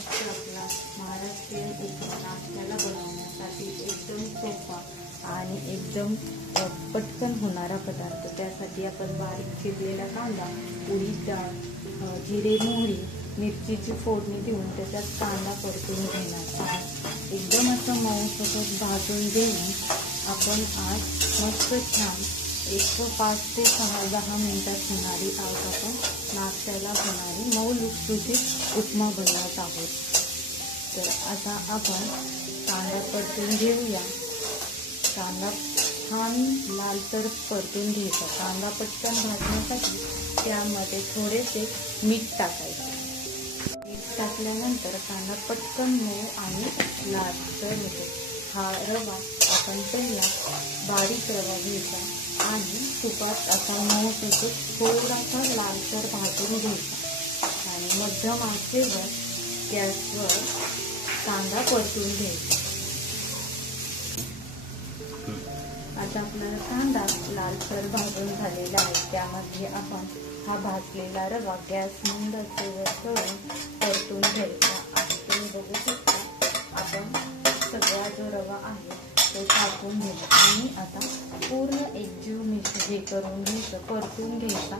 मस्त आपला महाराष्ट्रीयन उपमा नाश्त्याला बनवण्यासाठी एकदम सोपा आणि एकदम पटकन होणारा पदार्थ। त्यासाठी आपण बारीक चिरलेला कांदा, उडीद डाळ, जिरे, मोहरी, मिरचीची फोडणी देऊन त्याच्यात कांदा परतून घेणार आहोत। एकदम असं मऊसुत भाजून घेऊन आपण आज मस्त छान 5 ते 10 मिनिटात होणारी आज आपण नाश्त्याला होणारी मऊ लुसलुशीत उपमा बनवत आहोत। तर आता आपण कांदा परतून घेऊया। कांदा छान लालसर परतून घ्यायचा। कांदा पटकन भाजण्यासाठी त्यामध्ये थोडेसे मीठ टाकायचे। मीठ टाकल्यानंतर कांदा पटकन मऊ आणि लालसर होतो। हा रवा आपण पहिला बारीक रवा घ्यायचा आणि तुपात असा मऊ थोडासा लालसर भाजून घ्यायचा आणि मध्यम आचेवर गॅसवर कांदा परतून घ्यायचा। आता आपला कांदा लालसर भाजून झालेला आहे। त्यामध्ये आपण हा भाजलेला रवा गॅस मंद आचेवर ठेवून परतून घ्यायचा आहे। तुम्ही बघू शकता आपण सगळा जो रवा आहे तो टाकून घ्यायचा आणि आता पूर्ण एकजीव हे करून घ्यायचं, परतून घ्यायचा।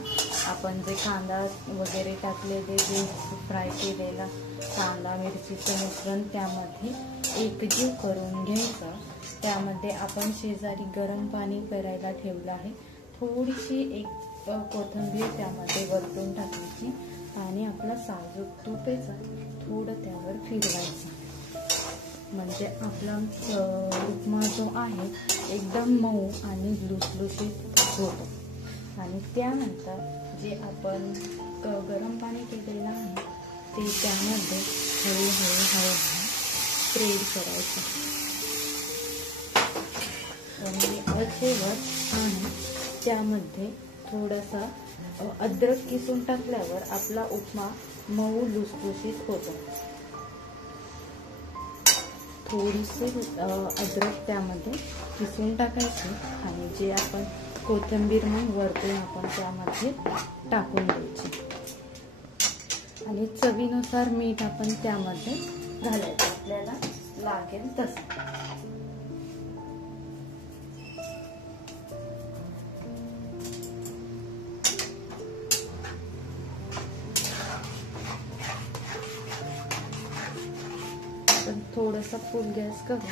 आपण जे कांदा वगैरे टाकलेले जे फ्राय केलेला कांदा मिरचीचं मिश्रण त्यामध्ये एकजीव करून घ्यायचं। त्यामध्ये आपण शेजारी गरम पाणी करायला ठेवलं आहे। थोडीशी एक कोथिंबीर त्यामध्ये वरतून टाकायची आणि आपला साजूक तुपाचा थोडं त्यावर फिरवायचं, म्हणजे आपला उपमा जो आहे एकदम मऊ आणि लुसलुशीत होतो। आणि त्यानंतर जे आपण गरम पाणी केलेलं आहे ते त्यामध्ये हळूहळू स्प्रेड करायचं आणि आचेवर आणि त्यामध्ये थोडासा अद्रक किसून टाकल्यावर आपला उपमा मऊ लुसलुशीत होतो। थोडीशी अद्रक त्यामध्ये किसून टाकायची आणि जे आपण कोथिंबीर मग वरतून आपण त्यामध्ये टाकून द्यायची आणि चवीनुसार मीठ आपण त्यामध्ये घालायचं आपल्याला लागेल तसं। थोडासा फुल गॅस करून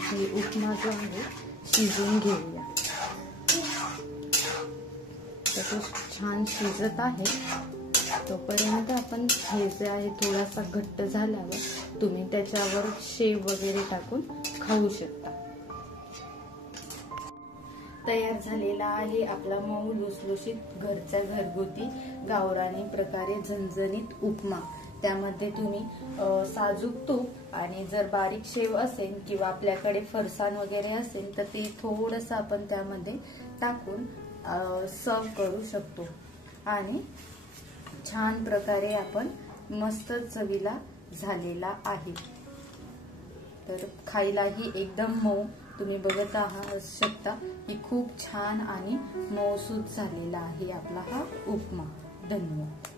हे उपमा जो आहे शिजवून घेऊया। तो छान शिजत आहे तोपर्यंत आपण हे जे आहे थोडासा घट्ट झाल्यावर तुम्ही त्याच्यावर शेव वगैरे टाकून खाऊ शकता। तयार झालेला आहे आपला मऊ लुसलुशीत घरच्या घरगुती गावरानी प्रकारे झणझणीत उपमा। त्यामध्ये तुम्ही साजूक तूप आणि जर बारीक शेव असेल किंवा आपल्याकडे फरसाण वगैरे असेल तर ते थोडंसं आपण त्यामध्ये टाकून सर्व करू शकतो आणि छान प्रकारे आपण मस्त चवीला झालेला आहे। तर खायलाही एकदम मऊ तुम्ही बघत आहात शकता की खूप छान आणि मऊसूत झालेला आहे आपला हा उपमा। धन्यवाद।